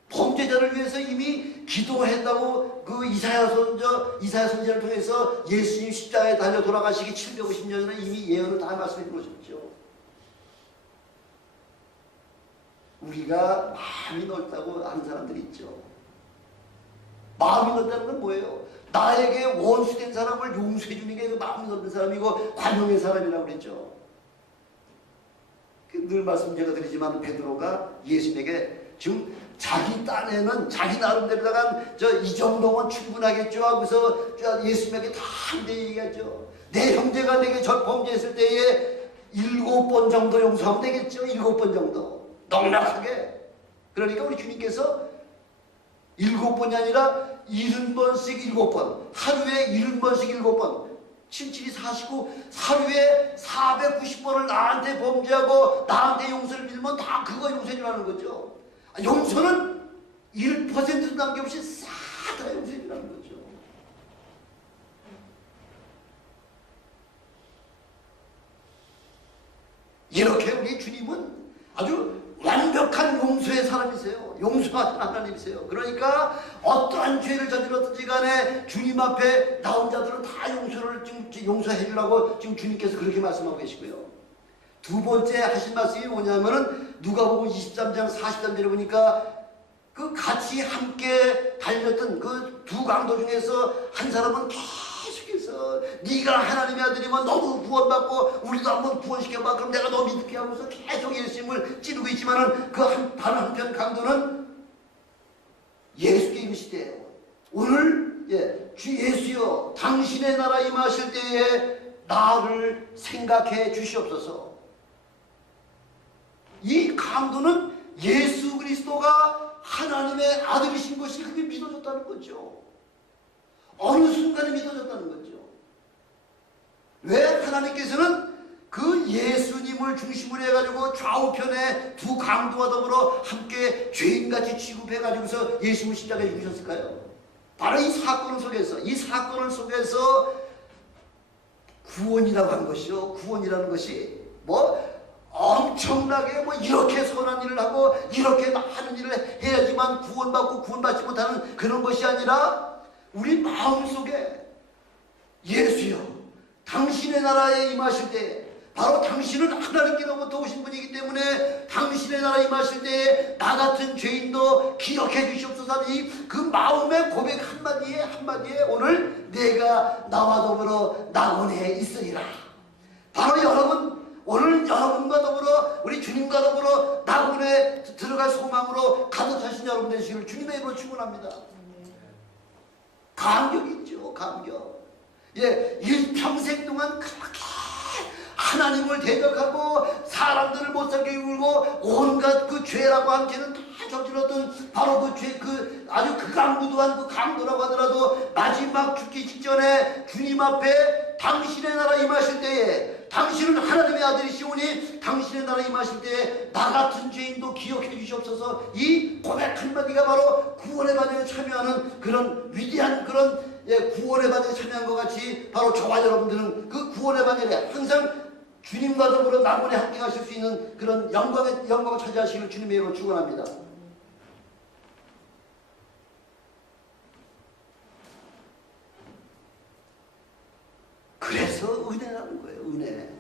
범죄자를 위해서 이미 기도했다고 그 이사야 선지자를 통해서 예수님 십자가에 달려 돌아가시기 750년 전에 이미 예언을 다 말씀해 주셨죠. 우리가 마음이 넓다고 하는 사람들이 있죠. 마음이 넓다는 건 뭐예요? 나에게 원수된 사람을 용서해 주는 게 그 마음이 넓은 사람이고 관용의 사람이라고 그랬죠. 늘 말씀 제가 드리지만 베드로가 예수님에게 지금 자기 딴에는 자기 나름대로다가 이 정도면 충분하겠죠 하고서 예수님에게 다 한대 얘기하죠. 내 형제가 내게 범죄했을 때에 7번 정도 용서하면 되겠죠. 7번 정도 넉넉하게. 그러니까 우리 주님께서 7번이 아니라 70번씩 7번, 하루에 70번씩 7번, 77이 49, 하루에 490번을 나한테 범죄하고 나한테 용서를 빌면 다 그거 용서해 주라는 거죠. 용서는 1%도 남김없이 싹 다 용서해 주라는 거죠. 이렇게 우리 주님은 아주 완벽한 용서의 사람이세요. 용서하신 하나님이세요. 그러니까 어떠한 죄를 저질렀든지 간에 주님 앞에 나온 자들은 다 용서해 주라고 지금 주님께서 그렇게 말씀하고 계시고요. 두 번째 하신 말씀이 뭐냐면은 누가복음 23장 43절에 보니까 그 같이 함께 달렸던 그 두 강도 중에서 한 사람은 계속해서 네가 하나님의 아들이면 너도 구원받고 우리도 한번 구원시켜봐. 그럼 내가 너 믿게 하면서 계속 예수님을 찌르고 있지만은 그 다른 한편 강도는 예수께 이르시되 오늘 주 예수여 당신의 나라 임하실 때에 나를 생각해 주시옵소서. 이 강도는 예수 그리스도가 하나님의 아들이신 것이 그게 믿어졌다는 거죠. 어느 순간에 믿어졌다는 거죠. 왜 하나님께서는 그 예수님을 중심으로 해가지고 좌우편에 두 강도와 더불어 함께 죄인같이 취급해가지고서 예수님을 십자가에 죽이셨을까요? 바로 이 사건을 속에서 구원이라고 하는 것이요. 구원이라는 것이 엄청나게 이렇게 선한 일을 하고 이렇게 많은 일을 해야지만 구원받고 구원받지 못하는 그런 것이 아니라 우리 마음속에 예수여 당신의 나라에 임하실 때 바로 당신은 하나님께로부터 오신 분이기 때문에 당신의 나라에 임하실 때에 나 같은 죄인도 기억해 주시옵소서. 그 마음의 고백 한마디에 오늘 내가 나와 더불어 낙원에 있으리라. 바로 여러분 오늘 여러분과 더불어 우리 주님과 더불어 낙원에 들어갈 소망으로 가득 차신 여러분 되시기를 주님의 이름으로 축원합니다. 감격이 있죠. 감격. 일평생 동안 그렇게 하나님을 대적하고 사람들을 못 살게 굴고 온갖 그 죄라고 한 죄는 다 저질렀던 바로 그 죄, 아주 극악무도한 그 강도라고 하더라도 마지막 죽기 직전에 주님 앞에 당신의 나라 임하실 때에 당신은 하나님의 아들이시오니 당신의 나라에 임하실 때 나 같은 죄인도 기억해 주시옵소서. 이 고백 한마디가 바로 구원의 반열에 참여하는 그런 위대한 그런 구원의 반열에 참여한 것 같이 바로 저와 여러분들은 그 구원의 반열에 항상 주님과 더불어 낙원에 함께 가실 수 있는 그런 영광을 차지하시기를 주님의 이름으로 축원합니다. 그래서 은혜라는 거예요. 은혜.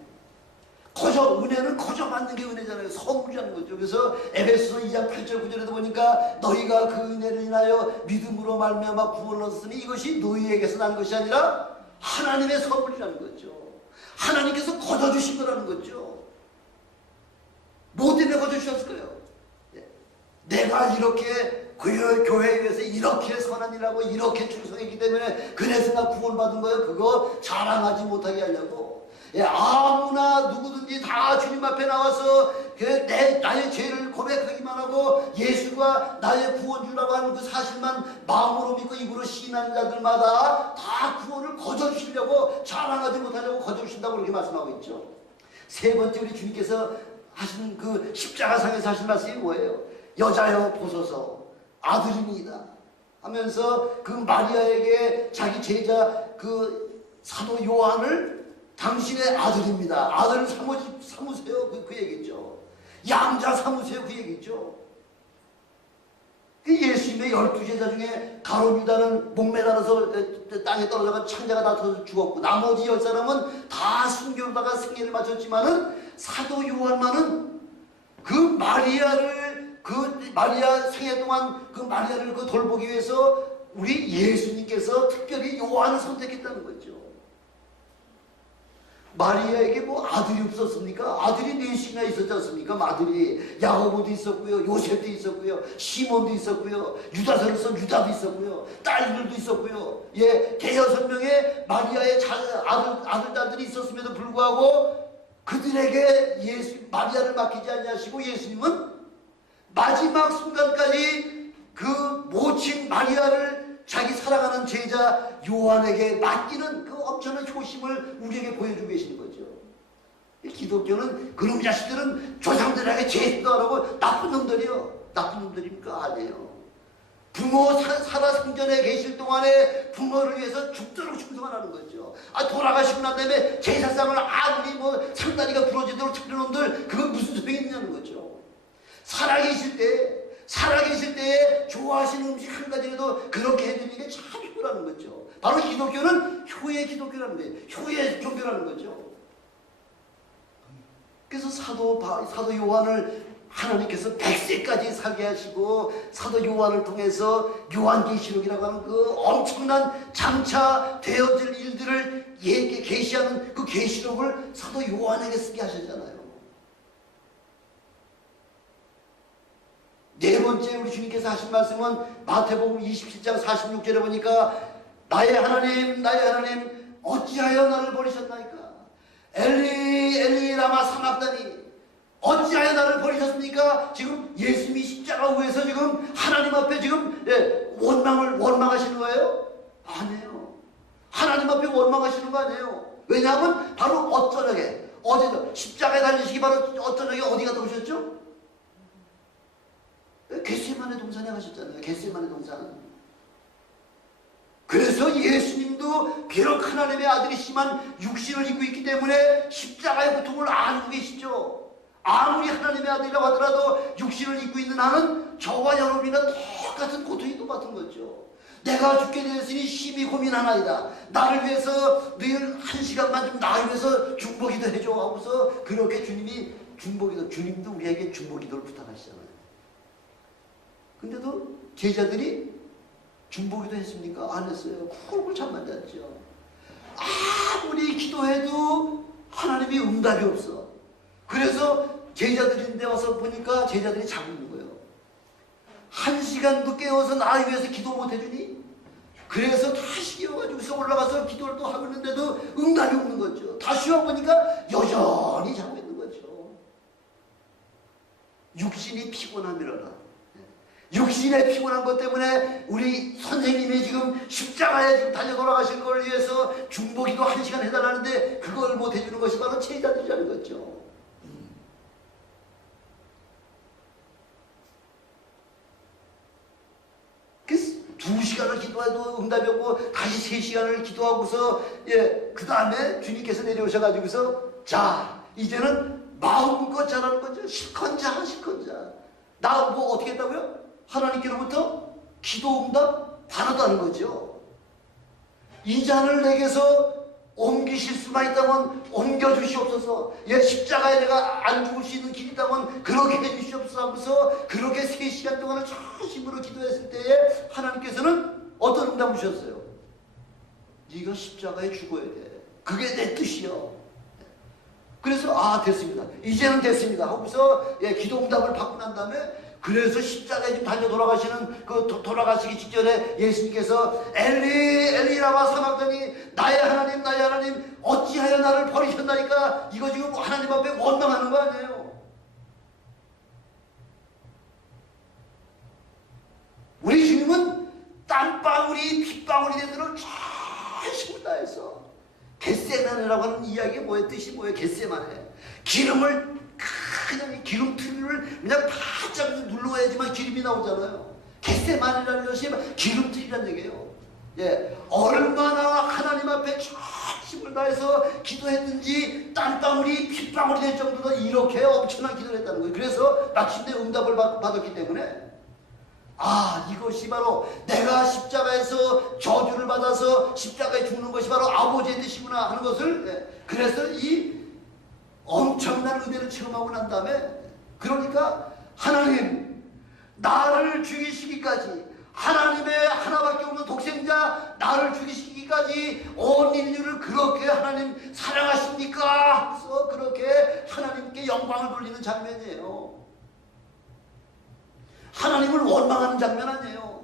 은혜는 거저 받는 게 은혜잖아요. 선물이라는 거죠. 그래서 에베소서 2장 8절 9절에도 보니까 너희가 그 은혜를 인하여 믿음으로 말미암아 구원을 얻었으니 이것이 너희에게서 난 것이 아니라 하나님의 선물이라는 거죠. 하나님께서 거저 주신 거라는 거죠. 뭐 때문에 거저 주셨을까요? 내가 이렇게 교회에 위해서 이렇게 선한 일하고 이렇게 충성했기 때문에 그래서 나 구원받은 거예요. 그거 자랑하지 못하게 하려고. 아무나 누구든지 다 주님 앞에 나와서 나의 죄를 고백하기만 하고 예수가 나의 구원주라고 하는 그 사실만 마음으로 믿고 입으로 시인하는 자들마다 다 구원을 거저 주시려고 자랑하지 못하려고 거저 주신다고 이렇게 말씀하고 있죠. 세 번째 우리 주님께서 하신 그 십자가상에서 하신 말씀이 뭐예요? 여자여 보소서 아들입니다 하면서 그 마리아에게 자기 제자 그 사도 요한을 당신의 아들입니다. 아들을 삼으세요. 그 얘기죠. 양자 삼으세요. 그 얘기죠. 예수님의 12제자 중에 가룟 유다는 목매달아서 땅에 떨어져가 창자가 나타나서 죽었고 나머지 10사람은 다 순교로다가 생애를 마쳤지만은 사도 요한만은 그 마리아 생애 동안 그 마리아를 돌보기 위해서 우리 예수님께서 특별히 요한을 선택했다는 거죠. 마리아에게 뭐 아들이 없었습니까? 아들이 넷이나 있었지 않습니까? 아들이 야고보도 있었고요, 요셉도 있었고요, 시몬도 있었고요, 유다서로서 유다도 있었고요, 딸들도 있었고요. 대여섯 명의 마리아의 아들딸들이 있었음에도 불구하고 그들에게 마리아를 맡기지 아니하시고 예수님은 마지막 순간까지 그 모친 마리아를 자기 사랑하는 제자 요한에게 맡기는 그 엄청난 효심을 우리에게 보여주고 계시는 거죠. 기독교는 그놈 자식들은 조상들에게 죄도 안 하고 나쁜 놈들이요. 나쁜 놈들입니까? 아니에요. 부모 살아 생전에 계실 동안에 부모를 위해서 죽도록 충성하는 거죠. 돌아가시고 난 다음에 제사상을 아무리 상다리가 부러지도록 차리는 놈들 그건 무슨 소용이 있냐는 거죠. 살아계실 때에 좋아하시는 음식 한 가지라도 그렇게 해드리는 게 참 효라는 거죠. 바로 기독교는 효의 기독교라는 거예요. 효의 종교라는 거죠. 그래서 사도 요한을 하나님께서 100세까지 살게 하시고 사도 요한을 통해서 요한계시록이라고 하는 그 엄청난 장차 되어질 일들을 계시하는 그 계시록을 사도 요한에게 쓰게 하셨잖아요. 네 번째 우리 주님께서 하신 말씀은 마태복음 27장 46절에 보니까 나의 하나님 어찌하여 나를 버리셨나이까? 엘리 엘리 라마 사막다니 어찌하여 나를 버리셨습니까? 지금 예수님이 십자가 위에서 지금 하나님 앞에 지금 원망하시는 거예요? 아니에요. 하나님 앞에 원망하시는 거 아니에요. 왜냐하면 바로 어쩌녁에 어제 십자가에 달리시기 바로 어쩌녁에 어디 갔다 오셨죠? 겟세마네 동산에 가셨잖아요. 겟세마네 동산. 그래서 예수님도 비록 하나님의 아들이시지만 육신을 입고 있기 때문에 십자가의 고통을 알고 계시죠. 아무리 하나님의 아들이라고 하더라도 육신을 입고 있는 나는 저와 여러분이나 똑같은 고통이 똑같은 거죠. 내가 죽게 되었으니 심히 고민하나이다. 나를 위해서 늘 한 시간만 좀 나를 위해서 중보기도 해줘 하고서 그렇게 주님도 우리에게 중보기도를 부탁하시잖아요. 근데도 제자들이 중보기도 했습니까? 안 했어요. 쿨쿨 잠만 잤죠. 아무리 기도해도 하나님이 응답이 없어. 그래서 제자들인데 와서 보니까 제자들이 자고 있는 거예요. 1시간도 깨워서 나를 위해서 기도 못 해주니? 그래서 다시 깨워가지고서 올라가서 기도를 또 하고 있는데도 응답이 없는 거죠. 다시 와보니까 여전히 자고 있는 거죠. 육신이 피곤함이라라. 육신의 피곤한 것 때문에 우리 선생님이 지금 십자가에 지금 달려 돌아가실 걸 위해서 중보기도 1시간 해달라는데 그걸 못 해주는 것이 바로 제자들이라는 거죠. 그래서 2시간을 기도해도 응답이 없고 다시 3시간을 기도하고서 그 다음에 주님께서 내려오셔가지고서 자 이제는 마음껏 잘하는 거죠. 실컷자 실컷자. 나 뭐 어떻게 했다고요? 하나님께로부터 기도 응답 받았다는 거죠. 이 잔을 내게서 옮기실 수만 있다면 옮겨주시옵소서. 십자가에 내가 안 죽을 수 있는 길이 있다면 그렇게 해주시옵소서 하면서 그렇게 3시간 동안을 전심으로 기도했을 때에 하나님께서는 어떤 응답을 주셨어요? 네가 십자가에 죽어야 돼. 그게 내 뜻이요. 그래서 됐습니다. 이제는 됐습니다 하고서 기도 응답을 받고 난 다음에 그래서 십자가에 지금 달려 돌아가시는 돌아가시기 직전에 예수님께서 엘리 엘리 라마 사박다니 나의 하나님 어찌하여 나를 버리셨나니까 이거 지금 하나님 앞에 원망하는 거 아니에요. 우리 주님은 땀방울이 핏방울이 되도록 전심을 다해서 겟세마네라고 하는 이야기의 뭐의 뜻이 뭐예요? 겟세마네 기름을 그냥 기름틀을 그냥 바짝 눌러야지만 기름이 나오잖아요. 겟세마네라는 것이 기름틀이라는 얘기예요. 얼마나 하나님 앞에 전심을 다해서 기도했는지 땀방울이 핏방울이 될 정도로 이렇게 엄청난 기도를 했다는 거예요. 그래서 마침내 응답을 받았기 때문에 이것이 바로 내가 십자가에서 저주를 받아서 십자가에 죽는 것이 바로 아버지의 뜻이구나 하는 것을 그래서 이 엄청난 은혜를 체험하고 난 다음에 그러니까 하나님 나를 죽이시기까지 하나님의 하나밖에 없는 독생자 나를 죽이시기까지 온 인류를 그렇게 하나님 사랑하십니까? 하면서 그렇게 하나님께 영광을 돌리는 장면이에요. 하나님을 원망하는 장면 아니에요.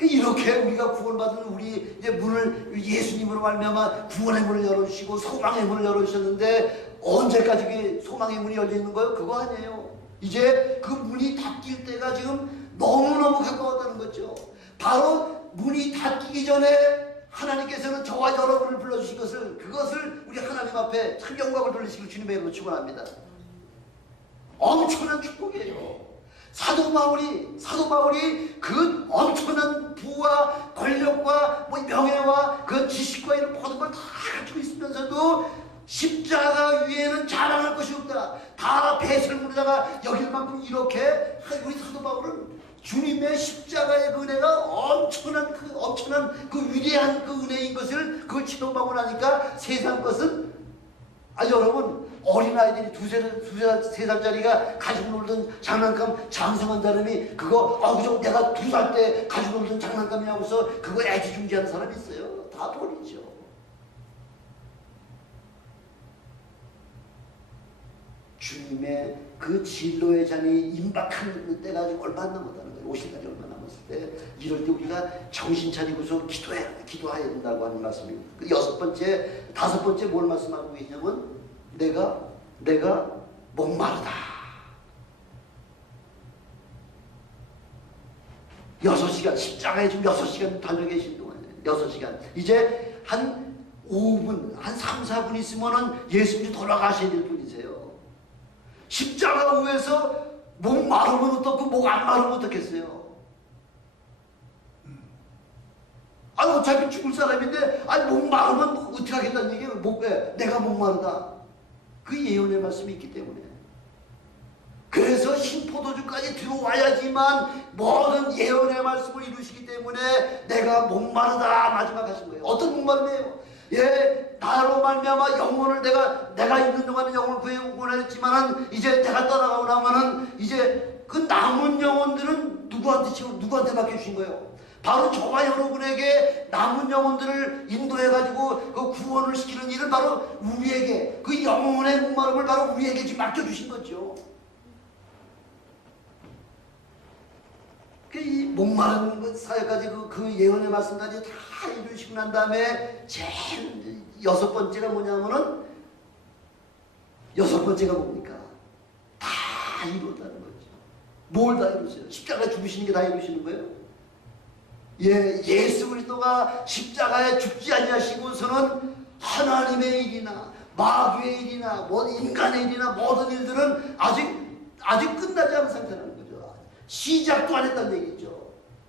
이렇게 우리가 구원받은 우리 이제 문을 예수님으로 말미암아 구원의 문을 열어주시고 소망의 문을 열어주셨는데 언제까지 그 소망의 문이 열려 있는 거예요? 그거 아니에요. 이제 그 문이 닫힐 때가 지금 너무너무 가까웠다는 거죠. 바로 문이 닫히기 전에 하나님께서는 저와 여러분을 불러주신 그것을 우리 하나님 앞에 참 영광을 돌리시길 주님의 이름으로 축원합니다. 엄청난 축복이에요. 사도 바울이 그 엄청난 부와 권력과 명예와 그 지식과 이런 모든 걸 다 가지고 있으면서도 십자가 위에는 자랑할 것이 없다. 다 배설물에다가 여길 만큼 이렇게 우리 사도 바울은 주님의 십자가의 그 은혜가 엄청난 그 위대한 그 은혜인 것을 그걸 체험하고 나니까 세상 것은 여러분 어린아이들이 두세 살짜리가 가지고 놀던 장난감 장성한 사람이 그거 그저 내가 2살 때 가지고 놀던 장난감이라고서 그거 애지중지하는 사람이 있어요. 다 버리죠. 주님의 그 진로의 잔이 임박한 때가 지금 얼마 남았다는 거예요. 오실 날이 얼마 남았을 때 이럴 때 우리가 정신 차리고서 기도해야 된다고 하는 말씀입니다. 그 5번째 뭘 말씀하고 계시냐면 내가 목마르다. 6시간 십자가에 지금 6시간 달려 계신 동안에 6시간 이제 한 5분 한 3, 4분 있으면은 예수님이 돌아가셔야 될 분이세요. 십자가 위에서 목 마르면 어떻고 목 안 마르면 어떻겠어요? 어차피 죽을 사람인데 목 마르면 어떻게 하겠다는 얘기예요. 내가 목 마르다. 그 예언의 말씀이 있기 때문에 그래서 신포도주까지 들어와야지만 모든 예언의 말씀을 이루시기 때문에 내가 목마르다 마지막 하신 거예요. 어떤 목마름이에요? 나로 말미암아 영혼을 내가 있는 동안은 영혼을 구원했지만은 이제 내가 떠나가고 나면은 이제 그 남은 영혼들은 누구한테 맡겨주신 거예요? 바로 저와 여러분에게 남은 영혼들을 인도해가지고 그 구원을 시키는 일을 바로 우리에게 그 영혼의 목마름을 바로 우리에게 지금 맡겨주신 거죠. 이 목마른 사역까지 그 예언의 말씀까지 다 이루시고 난 다음에 제일 6번째가 뭐냐면은 여섯 번째가 뭡니까? 다 이루었다는 거죠. 뭘 다 이루었어요? 십자가에 죽으시는 게 다 이루시는 거예요. 예수 그리스도가 십자가에 죽지 아니하시고서는 하나님의 일이나 마귀의 일이나 뭐 인간의 일이나 모든 일들은 아직 끝나지 않은 상태라는 거죠. 시작도 안 했다는 얘기죠.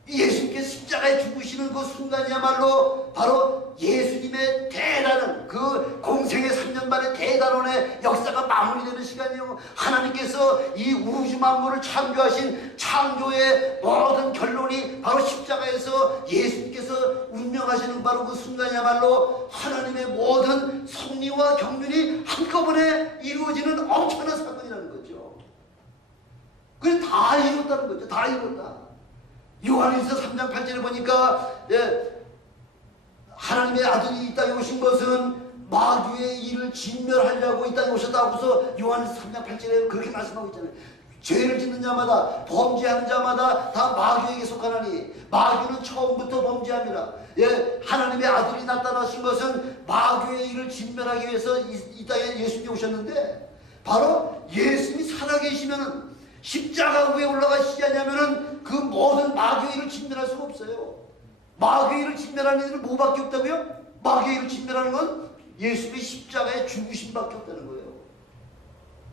예수님께서 십자가에 죽으시는 그 순간이야말로 바로 예수님의 대단한 그 공생의 3년 반의 대단원의 역사가 마무리되는 시간이요. 하나님께서 이 우주 만물을 창조하신 창조의 모든 결론이 바로 십자가에서 예수님께서 운명하시는 바로 그 순간이야말로 하나님의 모든 섭리와 경륜이 한꺼번에 이루어지는 엄청난 사건이라는 거죠. 그래서 다 이뤘다는 거죠. 다 이뤘다. 요한일서 3장 8절에 보니까 하나님의 아들이 이 땅에 오신 것은 마귀의 일을 진멸하려고 이 땅에 오셨다고서 요한일서 3장 8절에 그렇게 말씀하고 있잖아요. 죄를 짓는 자마다 범죄하는 자마다 다 마귀에게 속하나니 마귀는 처음부터 범죄함이라. 하나님의 아들이 나타나신 것은 마귀의 일을 진멸하기 위해서 이 땅에 예수님이 오셨는데 바로 예수님이 살아계시면은 십자가 위에 올라가시지 않냐면은 그 모든 마귀의 일을 진멸할 수가 없어요. 마귀의 일을 진멸하는 일은 뭐밖에 없다고요? 마귀의 일을 진멸하는 건 예수님의 십자가에 죽으심밖에 없다는 거예요.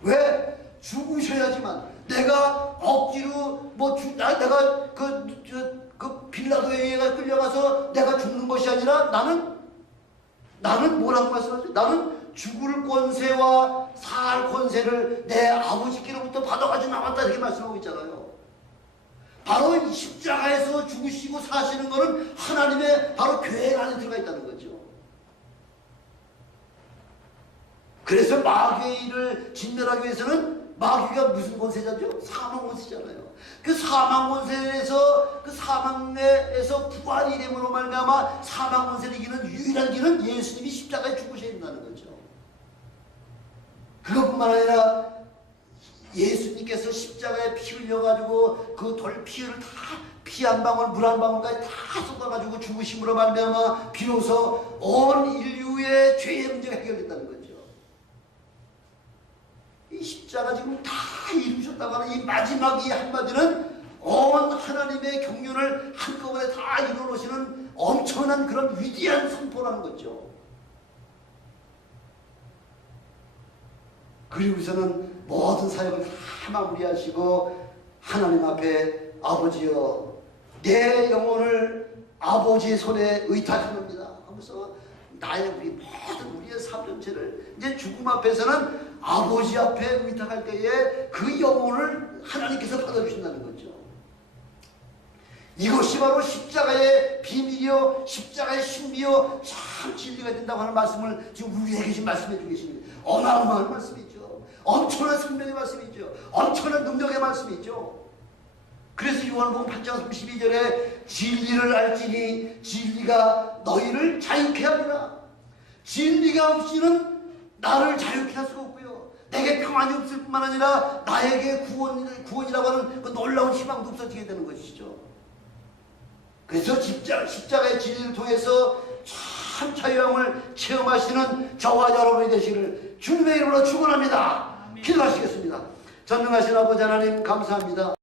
왜? 죽으셔야지만 내가 억지로 내가 그 빌라도에 의해 끌려가서 내가 죽는 것이 아니라 나는 뭐라고 말씀하죠? 나는 죽을 권세와 살 권세를 내 아버지께로부터 받아가지고 나왔다 이렇게 말씀하고 있잖아요. 바로 이 십자가에서 죽으시고 사시는 것은 하나님의 바로 계획 안에 들어가 있다는 거죠. 그래서 마귀의 일을 진멸하기 위해서는 마귀가 무슨 권세자죠? 사망 권세잖아요. 그 사망 권세에서 그 사망에서 부활이 됨으로 말미암아 사망 권세를 이기는 유일한 길은 예수님이 십자가에 죽으셔야 된다는 거죠. 그것뿐만 아니라 예수님께서 십자가에 피 흘려가지고 그 돌 피를 다 피 한 방울 물 한 방울까지 다 쏟아가지고 죽으심으로 말미암아 비로소 온 인류의 죄의 문제가 해결됐다는 거죠. 이 십자가 지금 다 이루셨다고 하는 이 마지막 이 한마디는 온 하나님의 경륜을 한꺼번에 다 이루어놓으시는 엄청난 그런 위대한 선포라는 거죠. 그리고서는 모든 사역을 다 마무리하시고 하나님 앞에 아버지여 내 영혼을 아버지의 손에 의탁합니다 하면서 나의 우리의 삶 전체를 이제 죽음 앞에서는 아버지 앞에 의탁할 때에 그 영혼을 하나님께서 받아주신다는 거죠. 이것이 바로 십자가의 비밀이요 십자가의 신비요 참 진리가 된다고 하는 말씀을 지금 우리에게 지금 말씀해 주고 계십니다. 어마어마한 말씀이죠. 엄청난 생명의 말씀이죠. 엄청난 능력의 말씀이죠. 그래서 요한복음 8장 32절에 진리를 알지니 진리가 너희를 자유케 하리라. 진리가 없이는 나를 자유케 할 수가 없고요. 내게 평안이 없을 뿐만 아니라 나에게 구원이라고 하는 그 놀라운 희망도 없어지게 되는 것이죠. 그래서 십자가의 진리를 통해서 참 자유함을 체험하시는 저와 여러분이 되시기를 주님의 이름으로 축원합니다. 기도하시겠습니다. 전능하신 아버지 하나님 감사합니다.